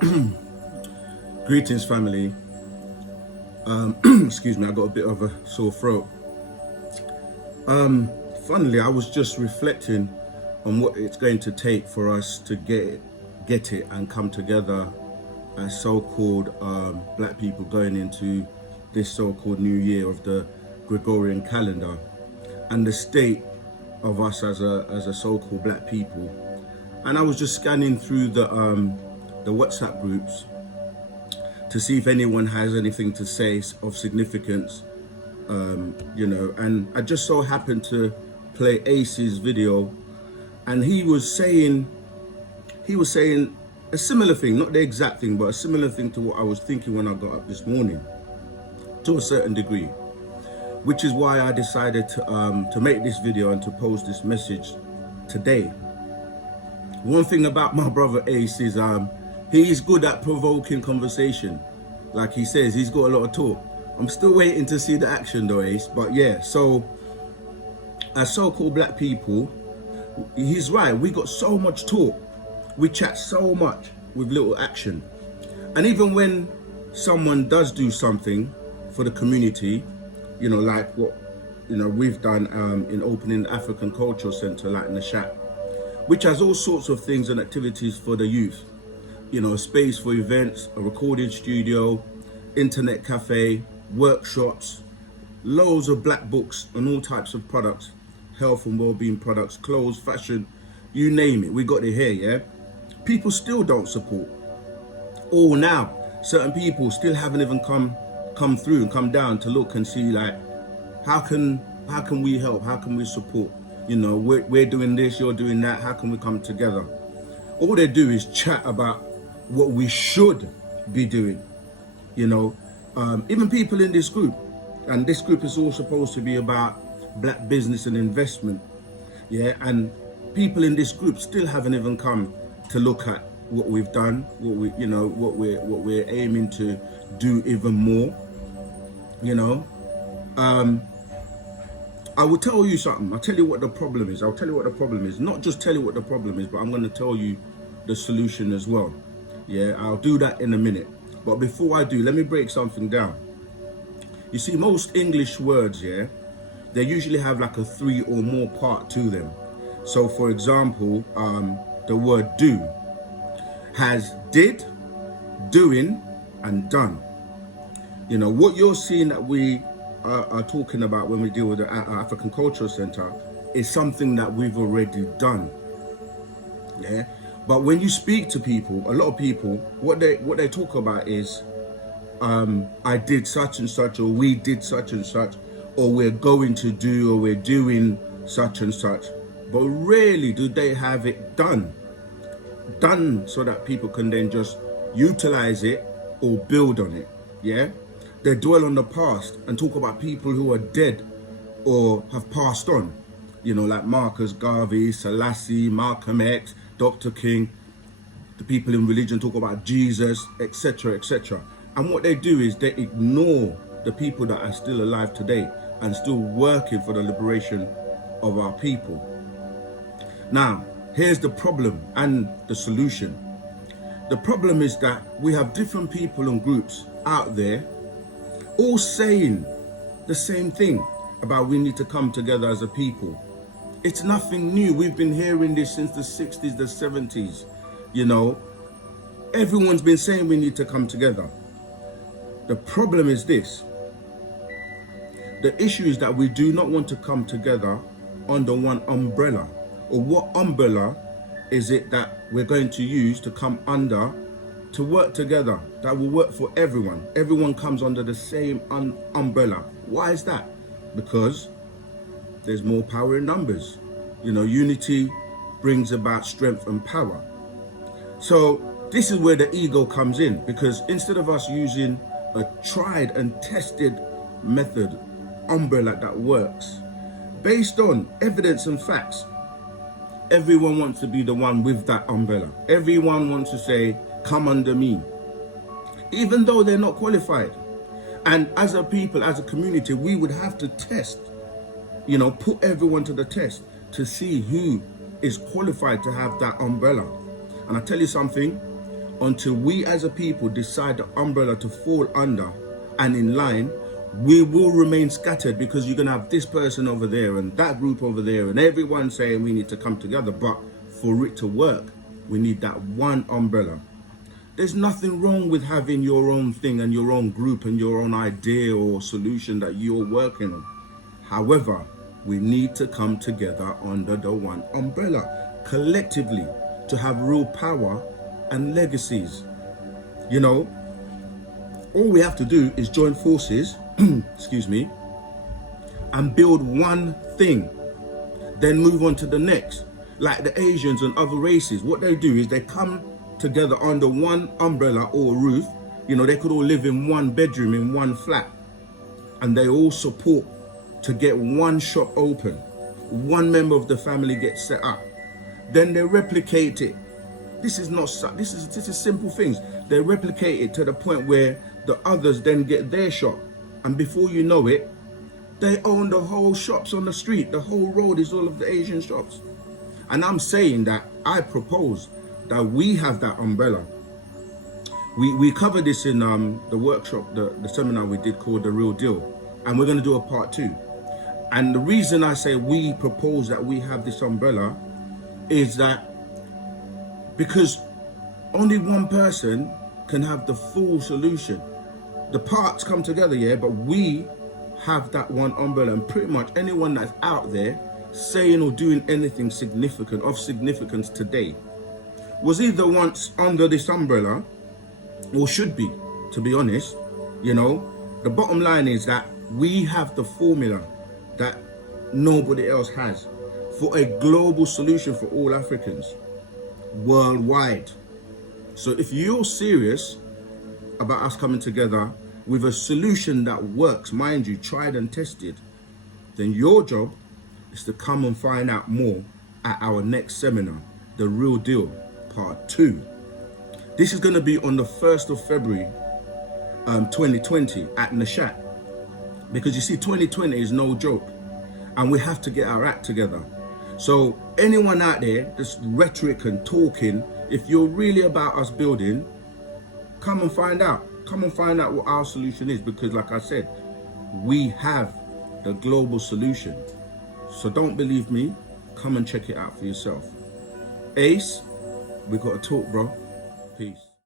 Greetings, family. Excuse me, I got a bit of a sore throat. Funnily, I was just reflecting on what it's going to take for us to get it and come together as so-called black people going into this so-called new year of the Gregorian calendar, and the state of us as a so-called black people. And I was just scanning through the WhatsApp groups to see if anyone has anything to say of significance, and I just so happened to play Ace's video, and he was saying a similar thing, not the exact thing, but a similar thing to what I was thinking when I got up this morning, to a certain degree, which is why I decided to make this video and to post this message today. One thing about my brother Ace is he's good at provoking conversation. Like he says, he's got a lot of talk. I'm still waiting to see the action though, Ace. But yeah, so as so-called black people, he's right. We got so much talk. We chat so much with little action. And even when someone does do something for the community, like what we've done in opening the African Cultural Center like Nashat, which has all sorts of things and activities for the youth. A space for events, a recording studio, internet cafe, workshops, loads of black books and all types of products, health and well-being products, clothes, fashion, you name it, we got it here, yeah? People still don't support. Or now, certain people still haven't even come through and come down to look and see, like, how can we help? How can we support? We're doing this, you're doing that, how can we come together? All they do is chat about what we should be doing. Even people in this group, and this group is all supposed to be about black business and investment, yeah, and people in this group still haven't even come to look at what we've done, what we're aiming to do even more. I will tell you something. I'll tell you what the problem is. Not just tell you what the problem is, but I'm going to tell you the solution as well. Yeah, I'll do that in a minute. But before I do, let me break something down. You see, most English words, yeah, they usually have like a 3 or more part to them. So for example, the word do has did, doing, and done. What you're seeing that we are talking about when we deal with the African Cultural Center is something that we've already done. Yeah. But when you speak to people, a lot of people, what they talk about is, I did such and such, or we did such and such, or we're going to do, or we're doing such and such. But rarely do they have it done so that people can then just utilize it or build on it. Yeah. They dwell on the past and talk about people who are dead or have passed on, like Marcus Garvey, Selassie, Malcolm X, Dr. King. The people in religion talk about Jesus, etc., etc. And what they do is they ignore the people that are still alive today and still working for the liberation of our people. Now, here's the problem and the solution. The problem is that we have different people and groups out there all saying the same thing about we need to come together as a people. It's nothing new. We've been hearing this since the 60s, the 70s. Everyone's been saying we need to come together. The problem is this. The issue is that we do not want to come together under one umbrella. Or what umbrella is it that we're going to use to come under to work together, that will work for everyone? Everyone comes under the same umbrella. Why is that? Because there's more power in numbers. Unity brings about strength and power. So this is where the ego comes in, because instead of us using a tried and tested method, umbrella that works, based on evidence and facts, everyone wants to be the one with that umbrella. Everyone wants to say, come under me, even though they're not qualified. And as a people, as a community, we would have to test, put everyone to the test to see who is qualified to have that umbrella. And I tell you something, until we as a people decide the umbrella to fall under and in line, we will remain scattered, because you're going to have this person over there and that group over there and everyone saying we need to come together. But for it to work, we need that one umbrella. There's nothing wrong with having your own thing and your own group and your own idea or solution that you're working on. However, we need to come together under the one umbrella collectively to have real power and legacies. You know, all we have to do is join forces, excuse me, and build one thing, then move on to the next. Like the Asians and other races, what they do is they come together under one umbrella or roof. You know, they could all live in one bedroom, in one flat, and they all support to get one shop open. One member of the family gets set up. Then they replicate it. This is simple things. They replicate it to the point where the others then get their shop. And before you know it, they own the whole shops on the street. The whole road is all of the Asian shops. And I'm saying that I propose that we have that umbrella. We covered this in the workshop, the seminar we did called The Real Deal. And we're going to do a part 2. And the reason I say we propose that we have this umbrella is that because only one person can have the full solution. The parts come together, yeah, but we have that one umbrella. And pretty much anyone that's out there saying or doing anything significant, of significance today, was either once under this umbrella or should be, to be honest. You know, the bottom line is that we have the formula that nobody else has for a global solution for all Africans worldwide. So if you're serious about us coming together with a solution that works, mind you, tried and tested, then your job is to come and find out more at our next seminar, The Real Deal, Part 2. This is going to be on the 1st of February 2020 at Nashat. Because you see, 2020 is no joke. And we have to get our act together. So anyone out there that's rhetoric and talking, if you're really about us building, come and find out. Come and find out what our solution is. Because like I said, we have the global solution. So don't believe me. Come and check it out for yourself. Ace, we got to talk, bro. Peace.